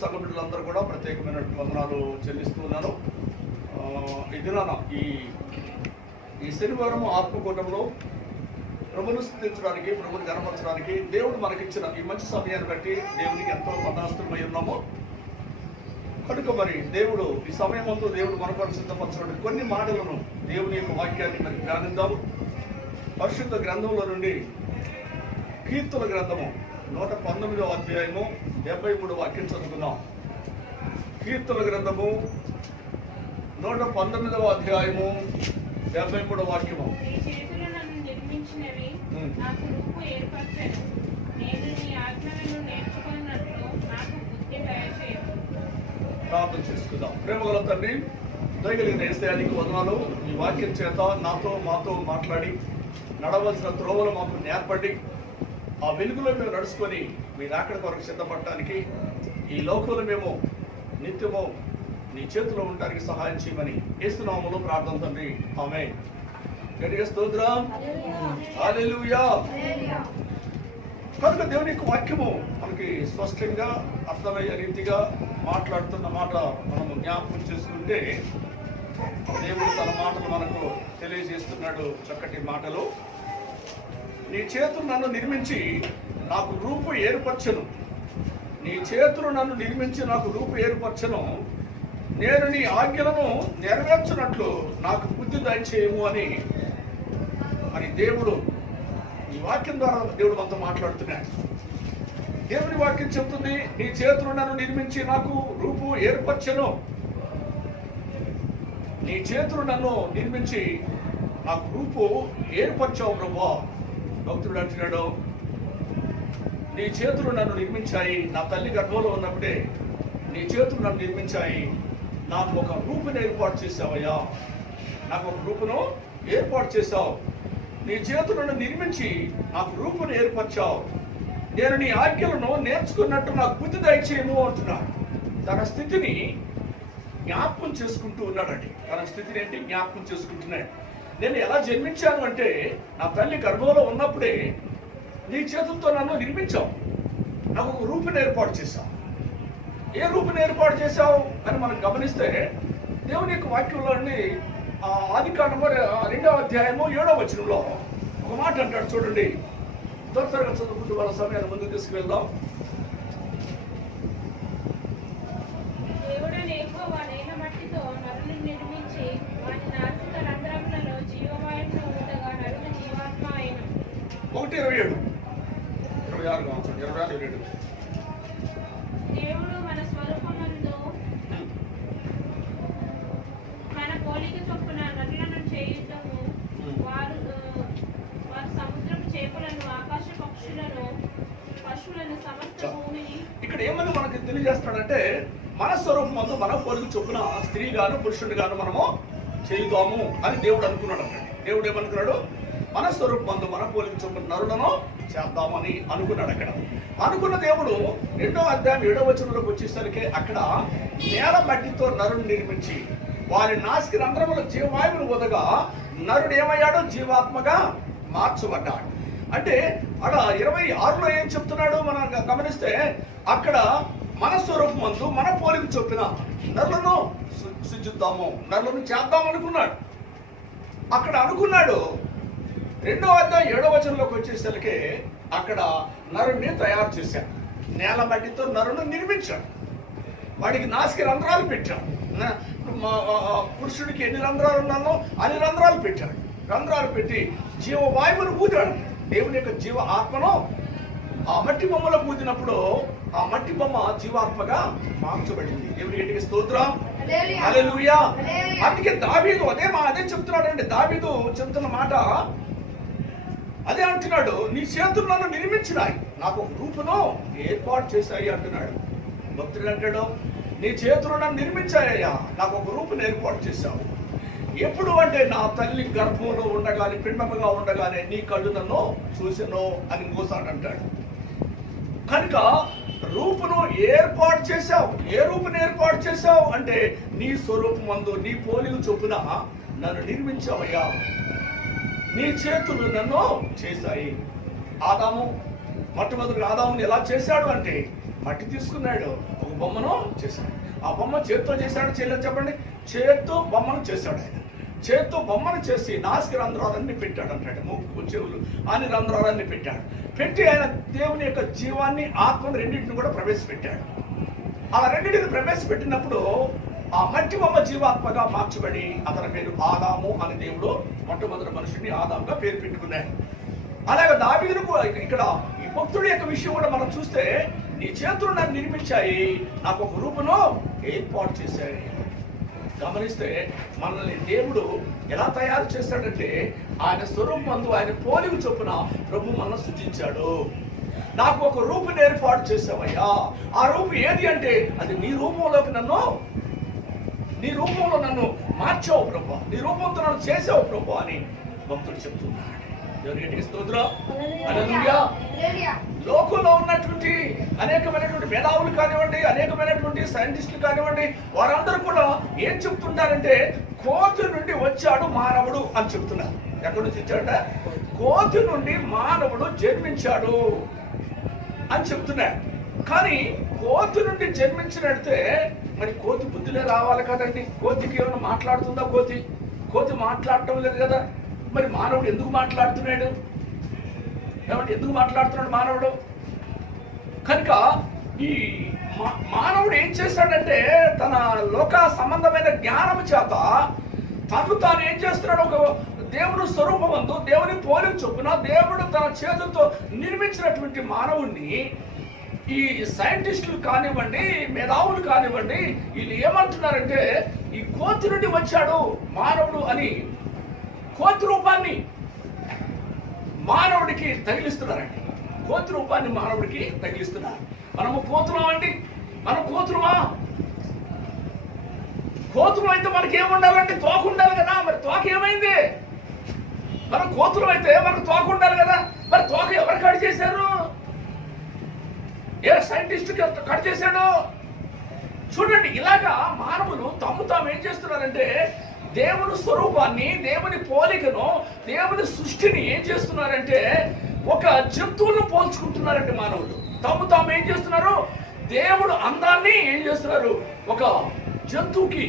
సంఘ బిడ్డలందరూ కూడా ప్రత్యేకమైన వందనాలు చెల్లిస్తూ ఉన్నాను. ఈ దినాన ఈ శనివారం ఆత్మకూటంలో ప్రభును స్తుతించడానికి, ప్రభుని గణపరచడానికి దేవుడు మనకిచ్చిన ఈ మంచి సమయాన్ని బట్టి దేవునికి ఎంతో వందనాస్తులమై ఉన్నాము. కనుక మరి దేవుడు ఈ సమయం అంతా దేవుడు మన కొరకు సిద్ధపరచడానికి కొన్ని మాటలను దేవుని యొక్క వాక్యాన్ని మరి ధ్యానిద్దాము. పరిశుద్ధ గ్రంథంలో నుండి కీర్తన గ్రంథము 119వ అధ్యాయము 73వ వాక్యం చదువుకుందాం. కీర్తన గ్రంథము 119వ అధ్యాయము 73వ వాక్యము. ప్రార్థన చేసుకుందాం. ప్రేమగల తండ్రి, దయగలిగిన యేసయ్యానికి వందనాలు. ఈ వాక్యం చేత మాతో మాట్లాడి నడవలసిన త్రోవలు మాకు నేర్పడి ఆ వెలుగులో మేము నడుచుకొని మీ రాకడ కొరకు సిద్ధపడటానికి ఈ లోకంలో మేము నిత్యము నీ చేతిలో ఉండడానికి సహాయం చేయమని యేసు నామములో ప్రార్థన తండ్రి, ఆమేన్. గట్టిగా స్తోత్రం, హల్లెలూయా. కనుక దేవుని యొక్క వాక్యము మనకి స్పష్టంగా అర్థమయ్యే రీతిగా మాట్లాడుతున్న మాట మనము జ్ఞాపకం చేసుకుంటే, దేవుడు తన మాటలు మనకు తెలియజేస్తున్నాడు. చక్కటి మాటలు. నీ చేతులు నన్ను నిర్మించి నాకు రూపు ఏర్పరచను. నీ చేతులు నన్ను నిర్మించి నాకు రూపు ఏర్పరచను. నేను నీ ఆజ్ఞలను నెరవేర్చినట్లు నాకు బుద్ధి దయచేయము అని దేవుడు ఈ వాక్యం ద్వారా దేవుడు మనతో మాట్లాడుతున్నాడు. దేవుని వాక్యం చెప్తుంది, నీ చేతులు నన్ను నిర్మించి నాకు రూపు ఏర్పరచను. నీ చేతులు నన్ను నిర్మించి నాకు రూపు ఏర్పరచావు ప్రభువా. భక్తుడు అంటున్నాడు, నీ చేతులు నన్ను నిర్మించాయి. నా తల్లి గర్భంలో ఉన్నప్పుడే నీ చేతులు నన్ను నిర్మించాయి. నాకు ఒక రూపుని ఏర్పాటు చేసావయ్యా. నాకు ఒక రూపును ఏర్పాటు చేశావు. నీ చేతులను నిర్మించి నాకు రూపును ఏర్పరచావు. నేను నీ ఆజ్ఞలను నేర్చుకున్నట్టు నాకు బుద్ధి దయచేయము అంటున్నాడు. తన స్థితిని జ్ఞాపకం చేసుకుంటూ ఉన్నాడండి. తన స్థితిని ఏంటి జ్ఞాపకం చేసుకుంటున్నాడు. నేను ఎలా జన్మించాను అంటే, నా తల్లి గర్భంలో ఉన్నప్పుడే నీ చేతులతో నన్ను నిర్మించావు. నాకు ఒక రూపుని ఏర్పాటు చేశావు. ఏ రూపుని ఏర్పాటు చేశావు అని మనం గమనిస్తే, దేవుని యొక్క వాక్యంలోని ఆదికాండము 2వ అధ్యాయము 7వ వచనంలో ఒక మాట అంటాడు. చూడండి, త్వరగా చదువుకుంటూ వాళ్ళ సమయాన్ని ముందుకు తీసుకువెళ్దాం. ఒకటి 27, 26 కావచ్చు, 26, 27. దేవుడు మన స్వరూపమందు మన పోలిక చొప్పున నరులను చేయుటకు వారు సముద్రపు చేపలను, ఆకాశ పక్షులను, పశువులను, సమస్త భూమిని. ఇక్కడ ఏమని మనకి తెలియజేస్తున్నాడంటే, మన స్వరూపమందు మన పోలిక చొప్పున స్త్రీ గాను పురుషుడు గాను మనము చేయుదాము అని దేవుడు అనుకున్నాడు. అన్నట్టు దేవుడు ఏమనుకున్నాడు, మన స్వరూపమందు మన పోలిక చొప్పున నరులను చేద్దామని అనుకున్నాడు. అక్కడ అనుకున్న దేవుడు 2వ అధ్యాయం 7వ వచనంలోకి వచ్చేసరికి అక్కడ నేల మట్టితో నరుని నిర్మించి వారి నాసిక రంధ్రముల జీవవాయువును వదగా నరుడు ఏమయ్యాడు, జీవాత్మగా మార్చబడ్డాడు. అంటే అక్కడ 26లో ఏం చెప్తున్నాడు మనం గమనిస్తే, అక్కడ మన స్వరూపమందు మన పోలిక చొప్పున నరులను సృజిద్దాము, నరులను చేద్దాం అనుకున్నాడు. అక్కడ అనుకున్నాడు. 2వ అధ్యాయం 7వ వచనంలోకి వచ్చేసరికి అక్కడ నరుణ్ణి తయారు చేశాడు. నేల మట్టితో నరును నిర్మించాడు. వాడికి నాసిక రంధ్రాలు పెట్టాడు. పురుషుడికి ఎన్ని రంధ్రాలు ఉన్నానో అన్ని రంధ్రాలు పెట్టాడు. రంధ్రాలు పెట్టి జీవవాయువును ఊదాడు. దేవుని యొక్క జీవ ఆత్మను ఆ మట్టి బొమ్మలో పూజినప్పుడు ఆ మట్టి బొమ్మ జీవాత్మగా మార్చబడింది. దేవుని గట్టిగా స్తోత్రం, హల్లెలూయా. అందుకే దావీదు అదే చెప్తున్నాడు. దావీదు చెప్తున్న మాట అదే అంటున్నాడు, నీ చేతులు నన్ను నిర్మించినాయి, నాకు ఒక రూపును ఏర్పాటు చేశాయి అంటున్నాడు. భక్తుడు అంటాడు, నీ చేతులు నన్ను నిర్మించాయ్యా, నాకు ఒక రూపును ఏర్పాటు చేశావు. ఎప్పుడు అంటే, నా తల్లి గర్భంలో ఉండగానే, పిండముగా ఉండగానే నీ కళ్ళు నన్ను చూసెను అని ఇంకోసారి అంటాడు. కనుక రూపును ఏర్పాటు చేశావు. ఏ రూపును ఏర్పాటు చేశావు అంటే, నీ స్వరూపమందు నీ పోలిక చొప్పున నన్ను నిర్మించావయ్యా, నీ చేతులు నన్ను చేశాయి. ఆదాము మొట్టమొదటి ఆదాముని ఎలా చేశాడు అంటే, మట్టి తీసుకున్నాడు, ఒక బొమ్మను చేశాడు. ఆ బొమ్మ చేత్తో చేశాడు, చేయలేదు చెప్పండి? చేత్తో బొమ్మను చేశాడు. ఆయన చేత్తో బొమ్మను చేసి నాసిక రంధ్రాలన్నీ పెట్టాడు అంటాడు. ముక్కు, చెవులు అని రంధ్రాలన్నీ పెట్టాడు. పెట్టి ఆయన దేవుని యొక్క జీవాన్ని, ఆత్మను రెండింటిని కూడా ప్రవేశపెట్టాడు. ఆ రెండింటిని ప్రవేశపెట్టినప్పుడు ఆ మట్టి బొమ్మ జీవాత్మగా మార్చబడి అతని పేరు ఆదాము అని దేవుడు మొట్టమొదటి మనుషుడిని ఆదాముగా పేరు పెట్టుకున్నాడు. అలాగే దావీదుకు ఇక్కడ ఈ భక్తుడి యొక్క విషయం కూడా మనం చూస్తే, నీ చేతులు నన్ను నిర్మించాయి, నాకు ఒక రూపును ఏర్పాటు చేశాయి. గమనిస్తే మనల్ని దేవుడు ఎలా తయారు చేస్తాడంటే, ఆయన స్వరూపమందు ఆయన పోలిక చొప్పున ప్రభు మనల్ని సృజించాడు. నాకు ఒక రూపుని ఏర్పాటు చేసావయ్యా. ఆ రూపు ఏది అంటే, అది నీ రూపంలోకి నీ రూపంలో నన్ను మార్చావు ప్రభు, నీ రూపంతో నన్ను చేసావు ప్రభు అని భక్తుడు చెప్తున్నాడు. దేవునికి స్తోత్రం. హల్లెలూయా. లోకంలో ఉన్నటువంటి అనేకమైనటువంటి మేధావులు కానివ్వండి, అనేకమైనటువంటి సైంటిస్టులు కానివ్వండి, వారందరూ కూడా ఏం చెప్తుంటారంటే, కోతి నుండి వచ్చాడు మానవుడు అని చెప్తున్నారు. ఎక్కడి నుంచి వచ్చాడంటే, కోతి నుండి మానవుడు జన్మించాడు అని చెప్తున్నాడు. కానీ కోతి నుండి జన్మించినట్టే మరి కోతి బుద్ధిలే రావాలి కదండి. కోతికి ఏమైనా మాట్లాడుతుందా? కోతి మాట్లాడటం లేదు కదా. మరి మానవుడు ఎందుకు మాట్లాడుతున్నాడు? ఏమంటే ఎందుకు మాట్లాడుతున్నాడు మానవుడు? కనుక ఈ మానవుడు ఏం చేస్తాడంటే, తన లోక సంబంధమైన జ్ఞానం చేత తాను ఏం చేస్తున్నాడు, ఒక దేవుడు స్వరూపమందు దేవుని పోలిక చొప్పున దేవుడు తన చేతులతో నిర్మించినటువంటి మానవుణ్ణి ఈ సైంటిస్టులు కానివ్వండి, మేధావులు కానివ్వండి, వీళ్ళు ఏమంటున్నారంటే, ఈ కోతి నుండి వచ్చాడు మానవుడు అని కోతి రూపాన్ని మానవుడికి తగిలిస్తున్నారండి. కోతి రూపాన్ని మానవుడికి తగిలిస్తున్నారు. మనము కోతులం అండి? మనం కోతులమా? కోతులం అయితే మనకి ఏముండాలండి? తోక ఉండాలి కదా. మరి తోక ఏమైంది? మనం కోతులం అయితే మనకు తోక ఉండాలి కదా. మరి తోక ఎవరు కట్ చేశారు? ఏ సైంటిస్ట్ కట్ చేశాడు? చూడండి, ఇలాగా మానవులు తాము ఏం చేస్తున్నారంటే, దేవుని స్వరూపాన్ని, దేవుని పోలికను, దేవుని సృష్టిని ఏం చేస్తున్నారంటే, ఒక జంతువులను పోల్చుకుంటున్నారంటే మానవులు తాము ఏం చేస్తున్నారు, దేవుడు అందాన్ని ఏం చేస్తున్నారు, ఒక జంతువుకి,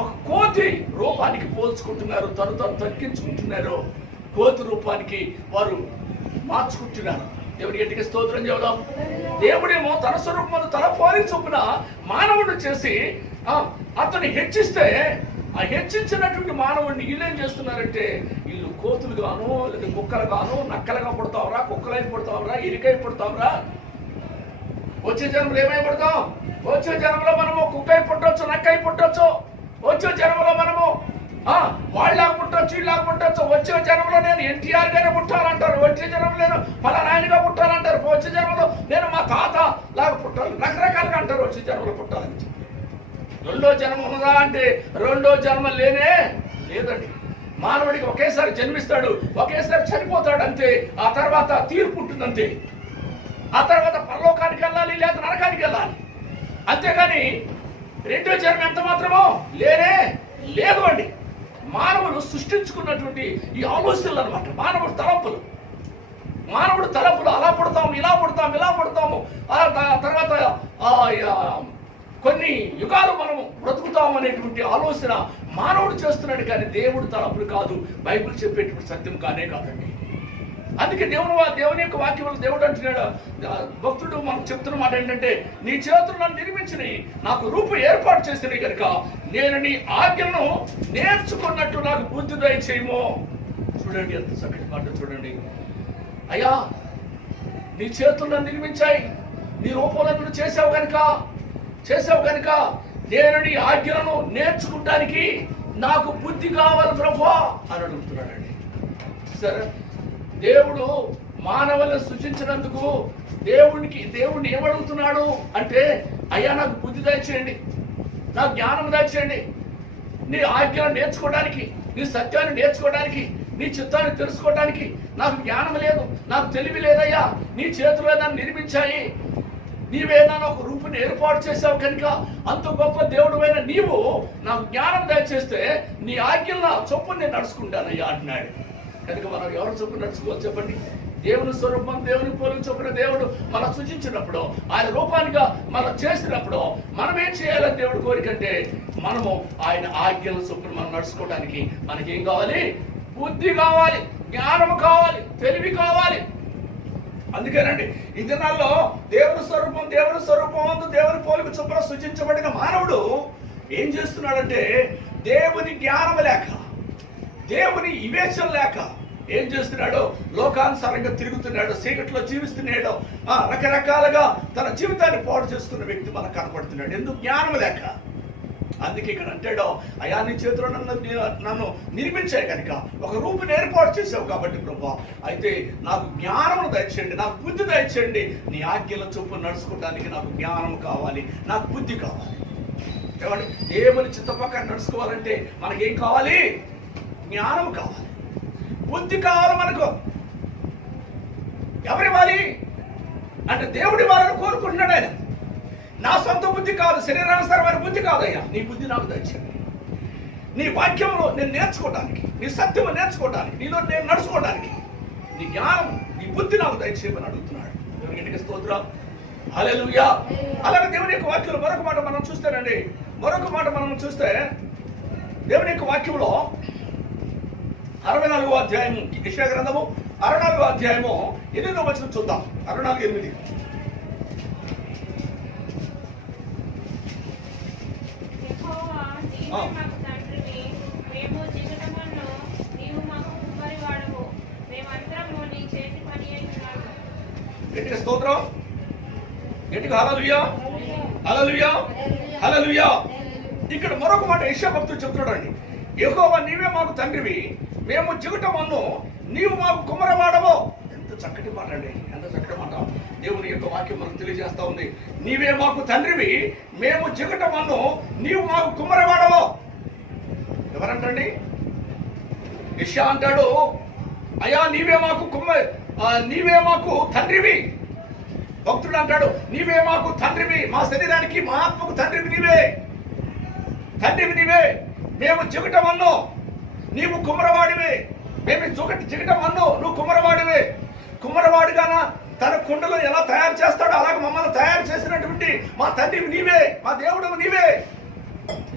ఒక కోతి రూపానికి పోల్చుకుంటున్నారు. తను తగ్గించుకుంటున్నారు. కోతి రూపానికి వారు మార్చుకుంటున్నారు. దేవుడి గట్టిగా స్తోత్రం చెబుదాం. దేవుడేమో తన స్వరూపం తన పోలిక చొప్పున మానవుడు చేసి అతన్ని హెచ్చిస్తే, ఆ హెచ్చించినటువంటి మానవుడిని వీళ్ళేం చేస్తున్నారంటే, వీళ్ళు కోతులు గాను, లేదా కుక్కలు గాను, నక్కలుగా పుడతావురా, కుక్కలై పుడతావురా, ఎలికై పుడతావురా. వచ్చే జన్మలో ఏమై పుడతాం? వచ్చే జన్మలో మనము కుక్కై పుట్టవచ్చు, నక్కై పుట్టవచ్చు. వచ్చే జన్మలో మనము వాళ్ళలాగా పుట్టవచ్చు, వీళ్ళలాగా పుట్టవచ్చు. వచ్చే జన్మలో నేను ఎన్టీఆర్ గానే పుట్టాలంటారు. వచ్చే జన్మలో నేను పలానాయనగా పుట్టాలంటారు. వచ్చే జన్మలో నేను మా తాత లాగా పుట్టాలి, రకరకాలుగా అంటారు. వచ్చే జన్మలో పుట్టాలని చెప్పి. రెండో జన్మ ఉన్నదా అంటే, రెండో జన్మ లేదండి. మానవుడికి ఒకేసారి జన్మిస్తాడు, ఒకేసారి చనిపోతాడు అంతే. ఆ తర్వాత తీర్పు ఉంటుంది అంతే. ఆ తర్వాత పరలోకానికి వెళ్ళాలి, లేదా నరకానికి వెళ్ళాలి. అంతేగాని రెండో జన్మ ఎంత మాత్రమో లేదు అండి. మానవులు సృష్టించుకున్నటువంటి ఈ ఆలోచనలు అనమాట, మానవుడు తలపులు అలా పుడతాము, ఇలా పుడతాము. తర్వాత కొన్ని యుగాలు మనము బ్రతుకుతాం అనేటువంటి ఆలోచన మానవుడు చేస్తున్నాడు. కానీ దేవుడు తలపులు కాదు. బైబిల్ చెప్పేటువంటి సత్యం కాదండి. అందుకే దేవుని యొక్క వాక్యంలో దేవుడు అంటున్నాడు, భక్తుడు మనకు చెప్తున్న మాట ఏంటంటే, నీ చేతులు నన్ను నిర్మించినవి, నాకు రూపు ఏర్పాటు చేసినవి కనుక నేను నీ ఆజ్ఞలను నేర్చుకున్నట్టు నాకు బుద్ధి దయచేయము. చూడండి ఎంత చక్కటి మాట. చూడండి, అయ్యా నీ చేతులు నన్ను నిర్మించాయి, నీ రూపంలో చేసావు కనుక నేను నీ ఆజ్ఞలను నేర్చుకుంటానికి నాకు బుద్ధి కావాలి ప్రభువా అని అడుగుతున్నాడండి. సరే, దేవుడు మానవులను సృష్టించినందుకు దేవుడిని ఏమడుగుతున్నాడు అంటే, అయ్యా నాకు బుద్ధి దయచేయండి, నాకు జ్ఞానం దయచేయండి, నీ ఆజ్ఞలను నేర్చుకోవడానికి, నీ సత్యాన్ని నేర్చుకోవడానికి, నీ చిత్తాన్ని తెలుసుకోవడానికి నాకు జ్ఞానం లేదు, నాకు తెలివి లేదయ్యా. నీ చేతులు నన్ను నిర్మించాయి, నీవేనా ఒక రూపుని ఏర్పాటు చేసావు కనుక అంత గొప్ప దేవుడువైన నీవు నాకు జ్ఞానం దయచేస్తే నీ ఆజ్ఞల చొప్పున నేను నడుచుకుంటానయ్యా అంటున్నాడు. కనుక మనం ఎవరు చొప్పున నడుచుకోవాలి చెప్పండి? దేవుని స్వరూపం, దేవుని పోలిక చొప్పున దేవుడు మనం సృజించినప్పుడు, ఆయన రూపానిగా మనం చేసినప్పుడు మనం ఏం చేయాలని దేవుడు కోరికంటే, మనము ఆయన ఆజ్ఞల చొప్పున మనం నడుచుకోవడానికి మనకేం కావాలి? బుద్ధి కావాలి, జ్ఞానము కావాలి, తెలివి కావాలి. అందుకేనండి ఈ దినాల్లో దేవుని స్వరూపం దేవుని పోలిక చొప్పున సృజించబడిన మానవుడు ఏం చేస్తున్నాడంటే, దేవుని జ్ఞానం లేక, దేవుని వివేచన లేక ఏం చేస్తున్నాడు? లోకానుసారంగా తిరుగుతున్నాడు, చీకట్లో జీవిస్తున్నాడు, రకరకాలుగా తన జీవితాన్ని పాడు చేస్తున్న వ్యక్తి మనకు కనపడుతున్నాడు. ఎందుకు? జ్ఞానం లేక. అందుకే ఇక్కడ అంటాడు, అయా నీ చేతిలో నన్ను నిర్మించాయి కనుక, ఒక రూపుని ఏర్పాటు చేసావు కాబట్టి ప్రభా, అయితే నాకు జ్ఞానం దయచేయండి, నాకు బుద్ధి దయచేయండి. నీ ఆజ్ఞల చొప్పున నడుచుకోవడానికి నాకు జ్ఞానం కావాలి, నాకు బుద్ధి కావాలి. ఏమండి? దేవుని చిత్తపక్కన నడుచుకోవాలంటే మనకేం కావాలి? జ్ఞానం కావాలి, బుద్ధి కావాలి. మనకు ఎవరివ్వాలి అంటే దేవుడి వాళ్ళని కోరుకుంటున్నాడు ఆయన. నా సొంత బుద్ధి కాదు, శరీరానుసారమైన బుద్ధి కాదయ్యా, నీ బుద్ధి నాకు దయచేయండి. నీ వాక్యంలో నేను నేర్చుకోవడానికి, నీ సత్యము నేర్చుకోవడానికి, నీలో నేను నడుచుకోవడానికి నీ జ్ఞానం, నీ బుద్ధి నాకు దయచేయమని అడుగుతున్నాడు. దేవునికి స్తోత్రం, హల్లెలూయా. అలాగే దేవుని యొక్క వాక్యంలో మరొక మాట మనం చూస్తేనండి, దేవుని యొక్క వాక్యంలో 64వ అధ్యాయము, యెషయా గ్రంథము 64వ అధ్యాయము 8వ వచనం చూద్దాం. 64:8. గట్టిగా స్తోత్రం, గట్టిగా హల్లెలూయా, హల్లెలూయా, హల్లెలూయా. ఇక్కడ మరొక మాట యెషయా భక్తుడు చెప్తున్నాడండి, యెహోవా నీవే మాకు తండ్రివి, మేము జిగుటమన్ను, నీవు మాకు కుమ్మరవాడవు. ఎంత చక్కటి మాట అండి, ఎంత చక్కటి మాట. దేవుని యొక్క వాక్యం మనకు తెలియజేస్తా ఉంది. నీవే మాకు తండ్రివి, మేము జిగుటమన్ను, నీవు మాకు కుమ్మరవాడవు. ఎవరంటండి? యెషయా అంటాడు, అయ్యా నీవే మాకు తండ్రివి. భక్తుడు అంటాడు, నీవే మాకు తండ్రివి, మా శరీరానికి మా ఆత్మకు తండ్రివి నీవే, మేము జిగటమన్ను, నీవు కుమ్మరవాడివే. మేము జిగటమన్ను, నువ్వు కుమ్మరవాడివే. కుమ్మరవాడిగానా తన కుండలు ఎలా తయారు చేస్తాడో అలాగే మమ్మల్ని తయారు చేసినటువంటి మా తండ్రివి నీవే, మా దేవుడు నీవే.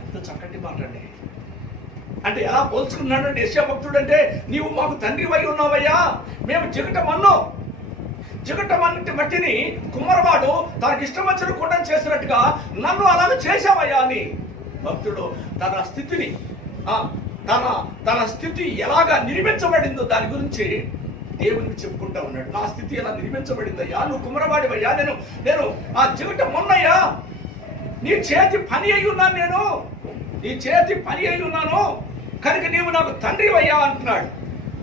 ఎంత చక్కటి మాట అండి. అంటే ఎలా పోల్చుకున్నాడంటే యెషయా భక్తుడు అంటే, నీవు మాకు తండ్రివై ఉన్నావయ్యా, మేము జిగటమన్నిటి మట్టిని కుమ్మరవాడు తనకి ఇష్టం వచ్చిన కుండను చేసినట్టుగా నన్ను అలాగ చేశావయ్యా అని భక్తుడు తన స్థితిని, తన స్థితి ఎలాగా నిర్మించబడిందో దాని గురించి దేవునికి చెప్పుకుంటా ఉన్నాడు. నా స్థితి ఎలా నిర్మించబడిందయ్యా, నువ్వు కుమ్మరవాడివయ్యా, నేను ఆ జిగటమన్నయ్యా, నీ చేతి పని అయి ఉన్నాను, కనుక నీవు నాకు తండ్రివయ్యా అంటున్నాడు.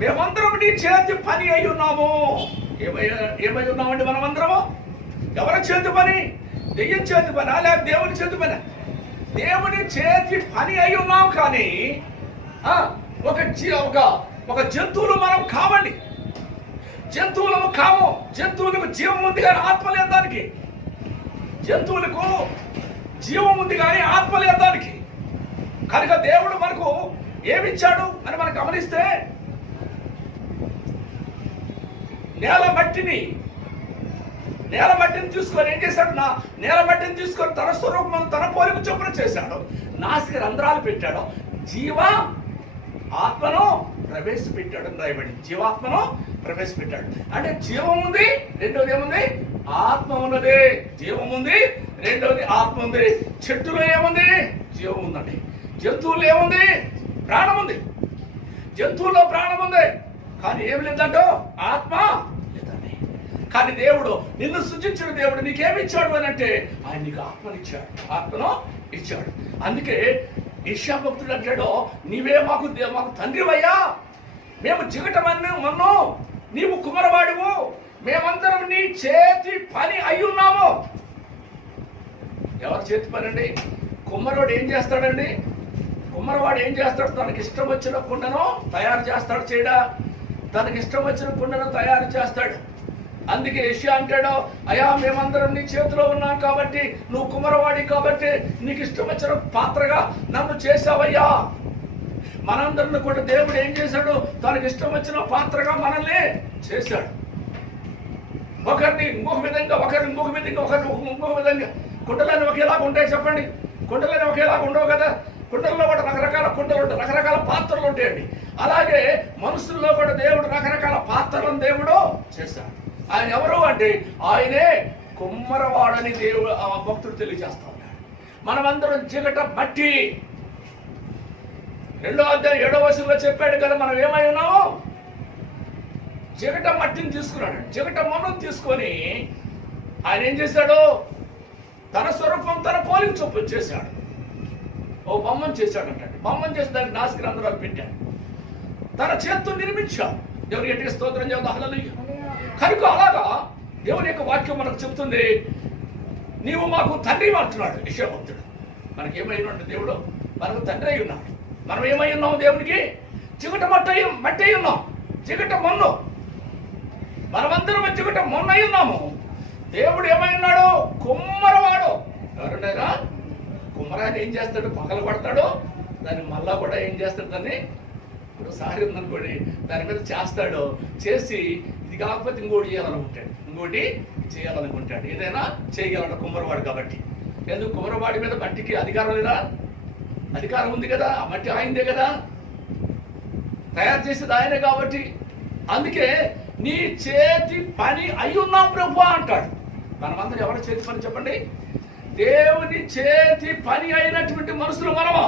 మేమందరం నీ చేతి పని అయి ఉన్నాము. ఏమై ఉన్నామండి మనమందరము? ఎవరి చేతి పని? దెయ్యం చేతి పని లేక దేవుని చేతి పని? దేవుని చేతి పని అయి ఉన్నాం. కానీ ఒక జంతువులు మనం కావండి, జంతువులను కాము. జంతువులకు జీవం ఉంది కానీ ఆత్మ లేదు దానికి. జంతువులకు జీవం ఉంది కానీ ఆత్మ లేదు దానికి. కనుక దేవుడు మనకు ఏమిచ్చాడు అని మనం గమనిస్తే, నేల మట్టిని తీసుకొని ఏం చేశాడు? నేల మట్టిని తీసుకొని తన స్వరూపం తన పోలిక చొప్పున చేశాడు. నాసిక రంధ్రాలు పెట్టాడు, జీవ ఆత్మను ప్రవేశపెట్టాడు అని రాయబడింది. జీవాత్మను ప్రవేశపెట్టాడు అంటే జీవం ఉంది, రెండోది ఏముంది? ఆత్మ ఉన్నది. జీవం ఉంది, రెండోది ఆత్మ ఉంది. చెట్టులో ఏముంది? జీవం ఉందండి. జంతువులు ఏముంది? ప్రాణం ఉంది. జంతువుల్లో ప్రాణం ఉంది కానీ ఏమి లేదంటో ఆత్మ లేదండి. కానీ దేవుడు నిన్ను సృజించిన దేవుడు నీకేమిచ్చాడు అని అంటే, ఆయన నీకు ఆత్మనిచ్చాడు, ఆత్మను ఇచ్చాడు. అందుకే యెషయా భక్తుడు అంటాడు, నీవే మాకు తండ్రివయ్యా, మేము జిగటమన్ను, నీవు కుమ్మరవాడువు, మేమందరం నీ చేతి పని అయి ఉన్నాము. ఎవరి చేతి పని అండి? కుమ్మరవాడు ఏం చేస్తాడండి? కుమ్మరవాడు ఏం చేస్తాడు? తనకి ఇష్టం వచ్చిన కుండను తయారు చేస్తాడు. చేయడా? తనకి ఇష్టం వచ్చిన కుండను తయారు చేస్తాడు. అందుకే యెషయా అంటాడు, అయ్యా మేమందరం నీ చేతిలో ఉన్నాం కాబట్టి, నువ్వు కుమ్మరవాడి కాబట్టి నీకు ఇష్టం వచ్చిన పాత్రగా నన్ను చేసావయ్యా. మనందరిని కూడా దేవుడు ఏం చేశాడు? తనకి ఇష్టం వచ్చిన పాత్రగా మనల్ని చేశాడు. ఒకరిని ఇంకొక విధంగా, ఒకరు ఇంకొక విధంగా, ఒకరు ఇంకొక విధంగా. కుండలన్నీ ఒకేలాగా ఉంటాయి చెప్పండి? కుండలన్నీ ఒకేలాగా ఉండవు కదా. కుండల్లో కూడా రకరకాల కుండలు ఉంటాయి, రకరకాల పాత్రలు ఉంటాయండి. అలాగే మనుషుల్లో కూడా దేవుడు రకరకాల పాత్రలను దేవుడు చేశాడు. ఆయన ఎవరు అంటే ఆయనే కుమ్మరవాడని దేవుడు ఆ భక్తుడు తెలియజేస్తా ఉన్నాడు. మనమందరం జిగట మట్టి. 2వ అధ్యాయం 7వ వచనంలో చెప్పాడు కదా, మనం ఏమై ఉన్నాము? జిగట మట్టిని తీసుకున్నాడు. జిగట మొన్నను తీసుకొని ఆయన ఏం చేశాడు? తన స్వరూపం తన పోలిక చొప్పున చేశాడు. ఓ బొమ్మను చేశాడు అంటాడు. బొమ్మను చేసి దానికి నాసిక రంధ్రాలు పెట్టాడు. తన చేత్తో నిర్మించాడు. దేవుని గట్టిగా స్తోత్రం చేద్దాం. హల్లెలూయా. కనుక అలాగా దేవుని యొక్క వాక్యం మనకు చెప్తుంది, నీవు మాకు తండ్రి అంటున్నాడు యెషయా భక్తుడు. మనకి ఏమైనా దేవుడు మనకు తండ్రి అయి ఉన్నాడు. మనం ఏమై ఉన్నాము దేవునికి? చిగుట మట్టి అయి ఉన్నాం, చిగుట మొన్ను. మనమందరం చిగుట మొన్న అయి ఉన్నాము. దేవుడు ఏమై ఉన్నాడు? కుమ్మరవాడు. ఎవరున్నారా? కుమ్మరాన్ని ఏం చేస్తాడు? పగలు పడతాడు, దాన్ని మళ్ళా కూడా ఏం చేస్తాడు? దాన్ని ఇప్పుడు సారి ఉందనుకోండి, దాని మీద చేస్తాడు. చేసి ఇది కాకపోతే ఇంకోటి చేయాలనుకుంటాడు, ఇంకోటి చేయాలనుకుంటాడు. ఏదైనా చేయగలడు కుమ్మరవాడు కాబట్టి. ఎందుకు? కుమ్మరవాడి మీద మట్టికి అధికారం లేదా? అధికారం ఉంది కదా. ఆ మట్టి ఆయనదే కదా, తయారు చేసేది ఆయనే కాబట్టి. అందుకే నీ చేతి పని అయి ఉన్నాం ప్రభు అంటాడు. మనమందరం ఎవరి చేతి పని చెప్పండి? దేవుని చేతి పని అయినటువంటి మనుషులు మనము.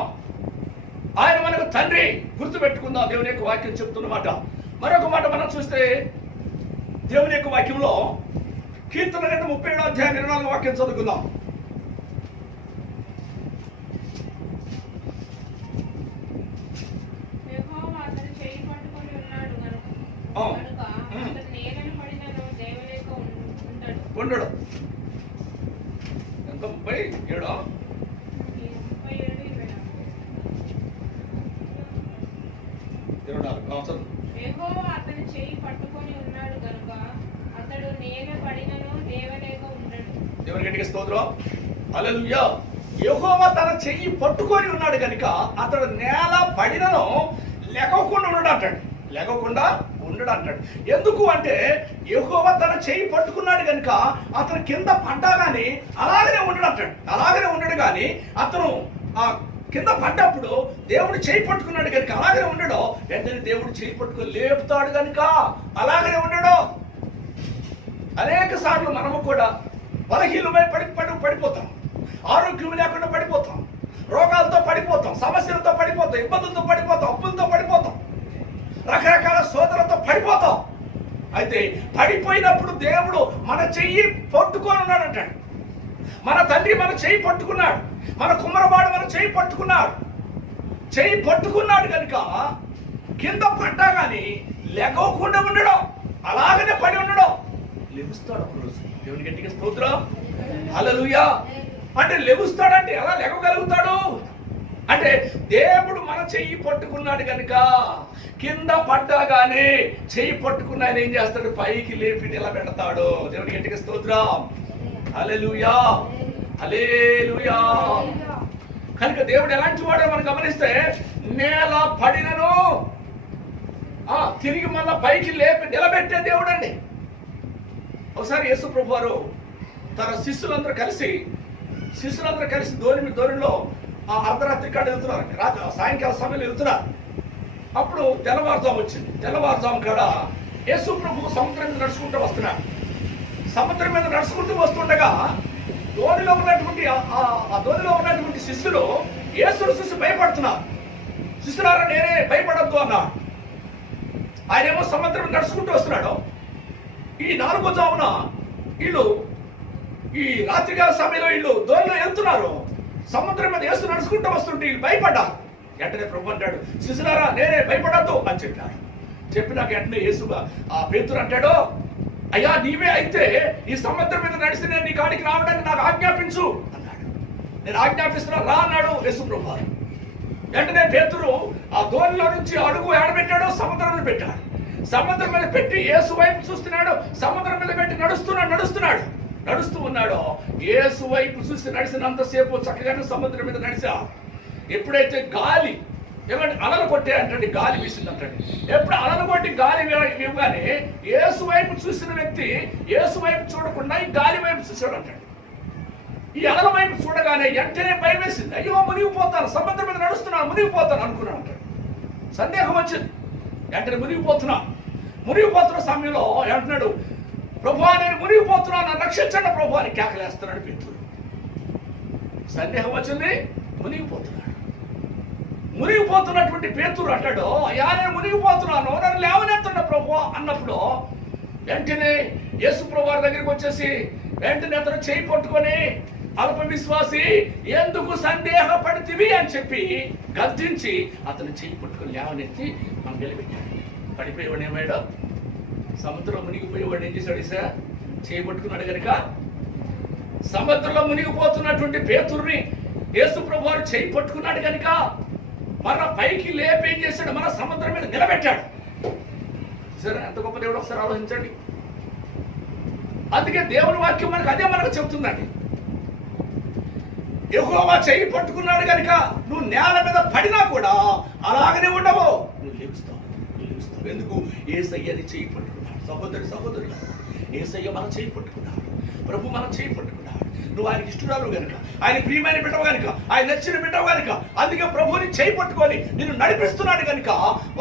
ఆయన మనకు తండ్రి. గుర్తుపెట్టుకుందాం దేవుని యొక్క వాక్యం చెప్తున్నమాట. మరొక మాట మనం చూస్తే దేవుని యొక్క వాక్యంలో కీర్తన 37వ అధ్యాయం 24వ వాక్యం చదువుకుందాం. యెహోవా అతని చేయి పట్టుకొని ఉన్నాడు కనుక అతడు నేలను పడినను లేవలేక ఉండడు. ఎంత 37? యెహోవా అతని చేయి పట్టుకొని ఉన్నాడు కనుక అతడు నేల పడినను లేవలేక ఉండడు. దేవుని గట్టిగా స్తోత్రం. హల్లెలూయా. యెహోవా తన చెయ్యి పట్టుకొని ఉన్నాడు కనుక అతడు నేల పడినను లెగవకుండా ఉండడు అంటాడు. లెగవకుండా ఉండడు అంటాడు. ఎందుకు అంటే యెహోవా తన చెయ్యి పట్టుకున్నాడు కనుక అతను కింద పడ్డా కానీ అలాగనే ఉండడు అంటాడు. అలాగనే ఉండడు కానీ అతను ఆ కింద పడ్డప్పుడు దేవుడు చేయి పట్టుకున్నాడు కనుక అలాగనే ఉండడు. వెంటనే దేవుడు చేయి పట్టుకొని లేపుతాడు కనుక అలాగనే ఉండడు. అనేక సార్లు మనము కూడా బలహీనమై పడిపోతాం, ఆరోగ్యం లేకుండా పడిపోతాం, రోగాలతో పడిపోతాం, సమస్యలతో పడిపోతాం, ఇబ్బందులతో పడిపోతాం, అప్పులతో పడిపోతాం, రకరకాల శోధనలతో పడిపోతాం. అయితే పడిపోయినప్పుడు దేవుడు మన చెయ్యి పట్టుకొని ఉన్నాడు అంటాడు. మన తండ్రి మన చెయ్యి పట్టుకున్నాడు, మన కుమ్మరవాడు మన చెయ్యి పట్టుకున్నాడు. చెయ్యి పట్టుకున్నాడు కనుక కింద పడ్డా కానీ లెగవకుండా ఉండడం, అలాగనే పడి ఉండడం. లెగుస్తాడు ఒకరోజు. దేవుని గట్టిగా స్తోత్రం. హల్లెలూయా. అంటే లెగుస్తాడంటే ఎలా లెగవగలుగుతాడు అంటే దేవుడు మన చెయ్యి పట్టుకున్నాడు కనుక కింద పడ్డా కానీ చెయ్యి పట్టుకున్న ఆయన ఏం చేస్తాడు? పైకి లేపి నిలబెడతాడు. దేవుని గట్టిగా స్తోత్రం. హల్లెలూయా, హల్లెలూయా. కనుక దేవుడు ఎలాంటి వాడో మనం గమనిస్తే నేల పడినను తిరిగి మళ్ళా పైకి లేపి నిలబెట్టే దేవుడు అండి. ఒకసారి యేసు ప్రభు వారు తన శిష్యులందరూ కలిసి ధోనిలో అర్ధరాత్రి కాడ వెళ్తున్నారు, సాయంకాల సమయంలో వెళ్తున్నారు. అప్పుడు తెల్లవారుజాము వచ్చింది. తెల్లవారుజాము కాడ యేసు ప్రభు సముద్రం మీద నడుచుకుంటూ వస్తున్నాడు. సముద్రం మీద నడుచుకుంటూ వస్తుండగా ధోనిలో ఉన్నటువంటి శిష్యులు యేసును చూసి భయపడుతున్నారు. శిష్యులారా నేనే, భయపడద్దు అన్నాడు. ఆయనేమో సముద్రం నడుచుకుంటూ వస్తున్నాడు. ఈ 4వ జామున వీళ్ళు ఈ రాత్రికాల సమయంలో వీళ్ళు ధోనిలో వెళ్తున్నారు. సముద్రం మీద యేసు నడుచుకుంటూ వస్తుంటే వీళ్ళు భయపడ్డారు. వెంటనే ప్రభు అంటాడు, శిష్యులారా నేనే, భయపడద్దు అని చెప్పాడు. చెప్పినాక వెంటనే యేసుగా పేతురు అంటాడు, అయ్యా నీవే అయితే ఈ సముద్రం మీద నడిచి నేను నీ కాడికి రావడానికి నాకు ఆజ్ఞాపించు అన్నాడు. నేను ఆజ్ఞాపిస్తున్నా రా అన్నాడు యేసు ప్రభు. వెంటనే పేతురు ఆ ధోనిలో నుంచి అడుగు ఏడబెట్టాడు, సముద్రం మీద పెట్టాడు. సముద్రం మీద పెట్టి యేసు వైపు చూస్తున్నాడు. సముద్రం మీద పెట్టి నడుస్తూ ఉన్నాడు. యేసు వైపు చూసి నడిచినంతసేపు చక్కగానే సముద్రం మీద నడిచా. ఎప్పుడైతే గాలి ఏమంటే అలలు కొట్టే అంటండి, గాలి వీసింది అంటండి. ఎప్పుడు అలలు కొట్టి గాలి ఇవ్వగానే యేసు వైపు చూసిన వ్యక్తి యేసు వైపు చూడకుండా ఈ గాలి వైపు చూసాడు అంటాడు. ఈ అలల వైపు చూడగానే వెంటనే భయం వేసింది. అయ్యో మునిగిపోతాను, సముద్రం మీద నడుస్తున్నాను, మునిగిపోతాను అనుకున్నాను అంటాడు. సందేహం వచ్చింది, వెంటనే మునిగిపోతున్న సమయంలో అంటున్నాడు, ప్రభువా నేను మునిగిపోతున్నాను, నన్ను రక్షించండి ప్రభువా అని కేకలేస్తున్నాడు పేతురు. సందేహం వచ్చింది, మునిగిపోతున్నటువంటి పేతురు అంటాడు, అయ్యా నేను మునిగిపోతున్నాను, నన్ను లేవనెత్తండి ప్రభువా అన్నప్పుడు వెంటనే యేసు ప్రభువారి దగ్గరికి వచ్చేసి వెంటనే అతను చేయి పట్టుకొని, అల్ప విశ్వాసి ఎందుకు సందేహపడితివి అని చెప్పి గద్దించి అతను చేయి పట్టుకొని లేవనెత్తి మనం నిలబెట్టాడు. పడిపోయేవాడు ఏమాడు, సముద్రంలో మునిగిపోయేవాడు ఏం చేశాడు సార్, చేయి పట్టుకున్నాడు కనుక సముద్రంలో మునిగిపోతున్నటువంటి పేతురుని యేసు ప్రభువారు చేయి పట్టుకున్నాడు కనుక మన పైకి లేపి ఏం చేశాడు, మన సముద్రం మీద నిలబెట్టాడు. సరే ఎంత గొప్ప దేవుడు, ఒకసారి ఆలోచించండి. అందుకే దేవుని వాక్యం మనకు చెప్తుందండి, యెహోవా చేయి పట్టుకున్నాడు కనుక నువ్వు నేల మీద పడినా కూడా అలాగనే ఉండవు, నువ్వు లేపుస్తావు. ఎందుకు? యేసయ్యని చేయి పట్టుకున్నాడు. సహోదరులు యేసయ్య మనం చేయి పట్టుకున్నాడు, ప్రభు మనం చేయి పట్టుకున్నాడు. నువ్వు ఆయనకి ఇష్టరాలు కనుక, ఆయన ప్రియమైన బిడ్డవు కనుక, ఆయన నచ్చిన బిడ్డవు కనుక, అందుకే ప్రభువుని చేయి పట్టుకొని నిన్ను నడిపిస్తున్నాడు కనుక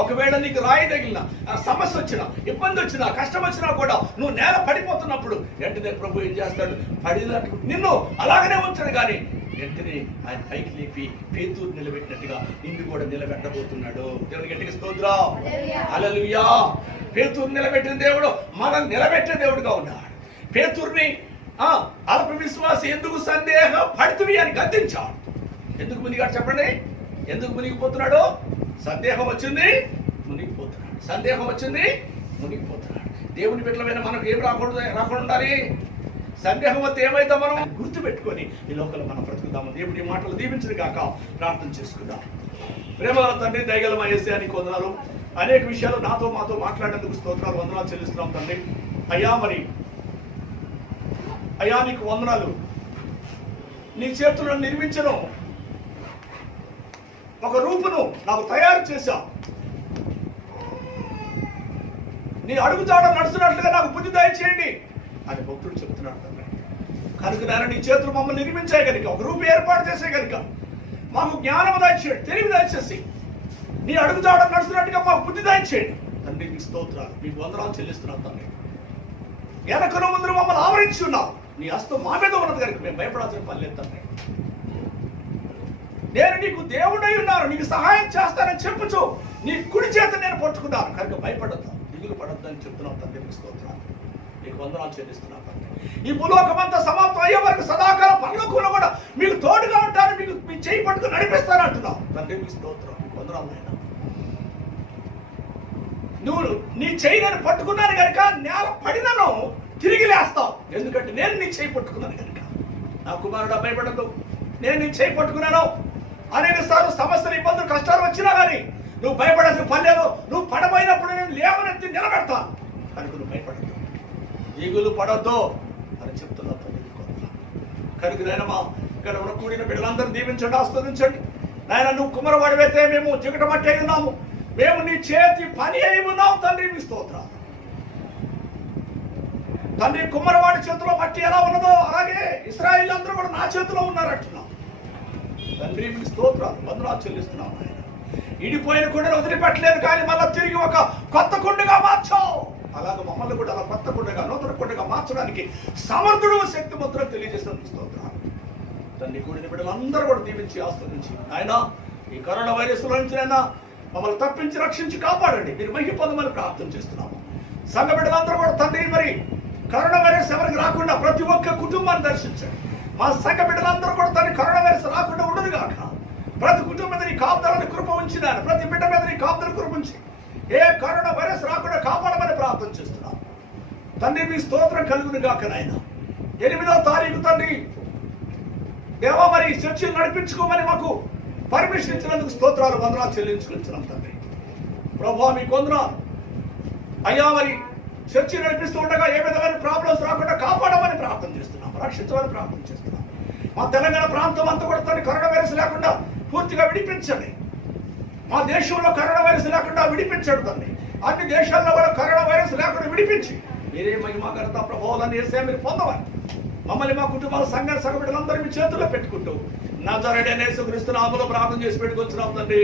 ఒకవేళ నీకు రాయి తగిలిన, సమస్య వచ్చినా, ఇబ్బంది వచ్చినా, కష్టం వచ్చినా కూడా నువ్వు నేల పడిపోతున్నప్పుడు వెంటనే ప్రభు ఏం చేస్తాడు, పడినట్టు నిన్ను అలాగనే ఉంచాడు. కానీ వెంటనే ఆయన పైకి లేపి పేతురు నిలబెట్టినట్టుగా నిన్ను కూడా నిలబెట్టబోతున్నాడు. దేవుని గట్టిగా స్తోత్రం, హల్లెలూయా. పేతురు నిలబెట్టిన దేవుడు మనం నిలబెట్టే దేవుడుగా ఉన్నాడు. పేతుర్ని అల్ప విశ్వాసి ఎందుకు సందేహపడితివి అని గద్దించాడు. ఎందుకు మునిగాడు చెప్పండి, ఎందుకు మునిగిపోతున్నాడు? సందేహం వచ్చింది, మునిగిపోతున్నాడు. సందేహం వచ్చింది, మునిగిపోతున్నాడు. దేవుని బిడ్డలమైన మనకు ఏం రాకుండా ఉండాలి? సందేహం వస్తే ఏమైతే మనం గుర్తుపెట్టుకొని ఈ లోకంలో మనం బ్రతుకుదాము. దేవుడి మాటలు దీవించను గాక ప్రార్థన చేసుకుందాం. ప్రేమల తండ్రి, దయగల మా యేసయ్యా నీకు వందనాలు. అనేక విషయాలు మాతో మాట్లాడేందుకు స్తోత్రాలు, వందనాలు చెల్లిస్తున్నాం తండ్రి. అయ్యా నీకు వందనాలు. నీ చేతులను నిర్మించను ఒక రూపును నాకు తయారు చేశావు. నీ అడుగుజాడ నడుస్తున్నట్లుగా నాకు బుద్ధి దయచేయండి అని భక్తుడు చెప్తున్నాడు తండ్రి. కనుక నాన్న నీ చేతులు మమ్మల్ని నిర్మించాయి కనుక, ఒక రూపు ఏర్పాటు చేసే కనుక మాకు జ్ఞానం దయచేయండి, తెలివి దయచేసి నీ అడుగుజాడ నడుస్తున్నట్టుగా మాకు బుద్ధి దయచేయండి తండ్రి. మీకు స్తోత్రాలు, మీకు వందనాలు చెల్లిస్తున్నాను తండ్రి. వెనకను ముందు మమ్మల్ని ఆవరించి ఉన్నావు, నీ హస్తం మా మీద ఉన్నది కనుక మేము భయపడాల్సిన పని లేదు తండ్రి. నేను నీకు దేవుడై ఉన్నాను, నీకు సహాయం చేస్తానని చెప్పుచు నీ కుడి చేత నేను పట్టుకున్నాను కనుక భయపడద్దు, దిగులు పడద్దు అని చెప్తున్నావు తండ్రి. మీకు స్తోత్రాలు, మీకు వందనాలు చెల్లిస్తున్నాను తండ్రి. ఈ భూలోకమంతా సమాప్తం అయ్యే వరకు సదాకాలం పరలోకంలో కూడా మీకు తోడుగా ఉంటాను, మీకు మీ చేయి పట్టుకుని నడిపిస్తాను అంటున్నావు తండ్రి. మీకు స్తోత్రం, మీకు వందనాలు నాయన. నువ్వు నీ చేయి నేను పట్టుకున్నాను కనుక నేల పడినను తిరిగి లేస్తావు, ఎందుకంటే నేను నీ చేయి పట్టుకున్నాను కనుక. నా కుమారుడు భయపడద్దు, నేను నీ చేయి పట్టుకున్నాను. అనేక సార్లు సమస్యలు, ఇబ్బందులు, కష్టాలు వచ్చినా కానీ నువ్వు భయపడాల్సిన పని లేదు. నువ్వు పడబోయినప్పుడు నేను లేవనెత్తి నిలబెడతాను కనుక నువ్వు భయపడద్దు, ఈగులు పడద్దు అని చెప్తున్నావు కనుక నాయనమ్మా. ఇక్కడ ఉన్న కూడిన బిడ్డలందరూ దీవించండి, ఆస్వాదించండి నాయన. నువ్వు కుమ్మరవాడివైతే మేము చికటమట్టి అయి ఉన్నాము, మేము నీ చేతి పని అయి ఉన్నాము తండ్రి. మీ స్తోత్రాలు తండ్రి. కుమ్మరవాడి చేతిలో మట్టి ఎలా ఉన్నదో అలాగే ఇశ్రాయేలు అందరూ కూడా నా చేతిలో ఉన్నారు అంటున్నాం తండ్రి. మీకు స్తోత్రాలు, వందనాలు చెల్లిస్తున్నాం ఆయన. ఇడిపోయిన కుండను వదిలిపెట్టలేదు కానీ మళ్ళీ తిరిగి ఒక కొత్త కుండగా మార్చావు. అలాగే మమ్మల్ని కూడా అలా కొత్త కుండగా, నూతన కుండగా మార్చడానికి సమర్థుడు, శక్తిమంతుడు తెలియజేసినందుకు స్తోత్రాలు తండ్రి. కూడిన బిడ్డలందరూ కూడా దీవించి ఆస్వాదించి ఆయన ఈ కరోనా వైరస్ నుంచి అయినా మమ్మల్ని తప్పించి రక్షించి కాపాడండి. మీరు మహిమ పొందమని ప్రార్థన చేస్తున్నాము. సంఘ బిడ్డలందరూ కూడా తండ్రి మరి కరోనా వైరస్ ఎవరికి రాకుండా ప్రతి ఒక్క కుటుంబాన్ని దర్శించండి. మా సంఘ బిడ్డలందరూ కూడా తండ్రి కరోనా వైరస్ రాకుండా ఉండదు కాక ప్రతి కుటుంబం మీద నీ కాపుదలని కృప ఉంచినాను, ప్రతి బిడ్డ మీద నీ కాపుదల కృప ఉంచి ఏ కరోనా వైరస్ రాకుండా కాపాడమని ప్రార్థన చేస్తున్నాం తండ్రి. మీ స్తోత్రం కలుగును గాక నాయన. 8వ తారీఖు తండ్రి దేవా మరి చర్చిలు నడిపించుకోమని మాకు పర్మిషన్ ఇచ్చినందుకు స్తోత్రాలు, వందనాలు చెల్లించుకుంటున్నాం తండ్రి. ప్రభువా మీకు వందనాలు అయ్యా. మరి చర్చి నడిపిస్తూ ఉండగా ఏ విధమైన ప్రాబ్లమ్స్ రాకుండా కాపాడమని ప్రార్థన చేస్తున్నాం, రక్షించమని ప్రార్థన చేస్తున్నాం. మా తెలంగాణ ప్రాంతం అంతా కూడా తండ్రి కరోనా వైరస్ లేకుండా పూర్తిగా విడిపించండి. మా దేశంలో కరోనా వైరస్ లేకుండా విడిపించాడు తండ్రి. అన్ని దేశాల్లో కూడా కరోనా వైరస్ లేకుండా విడిపించి మీరే మహిమ ఘనత ప్రభావాలను యేసయ్యా మీరు పొందవాలి. మమ్మల్ని మా కుటుంబాల సంఘ సగబిడ్డలందరూ మీ చేతుల్లో పెట్టుకుంటూ నజరేయుడైన యేసుక్రీస్తు నామములో ప్రార్థన చేసి పెట్టుకొచ్చున్నాం తండ్రి.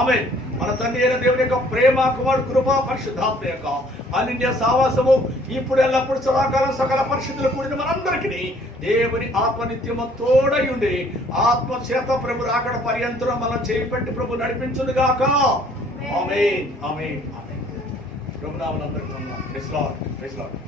ఆమేన్. మన తండ్రి అయిన దేవుని యొక్క ప్రేమ, కుమారుడు కృప, పరిశుద్ధాత్మ యొక్క అనిన్య సావాసము ఇప్పుడు ఎల్లప్పుడు సదాకాలం సకల పరిశుద్ధులు కూడిన మనందరికీ దేవుని ఆత్మ నిత్యము తోడై ఉండి ఆత్మ చేత ప్రభు రాకడ పర్యంతరం మనం చేయిపెట్టి ప్రభు నడిపించును గాక. ఆమేన్ ఆమేన్ ఆమేన్. ప్రభు నామములో అందరికీ వందనాలు. Praise Lord. Praise lord.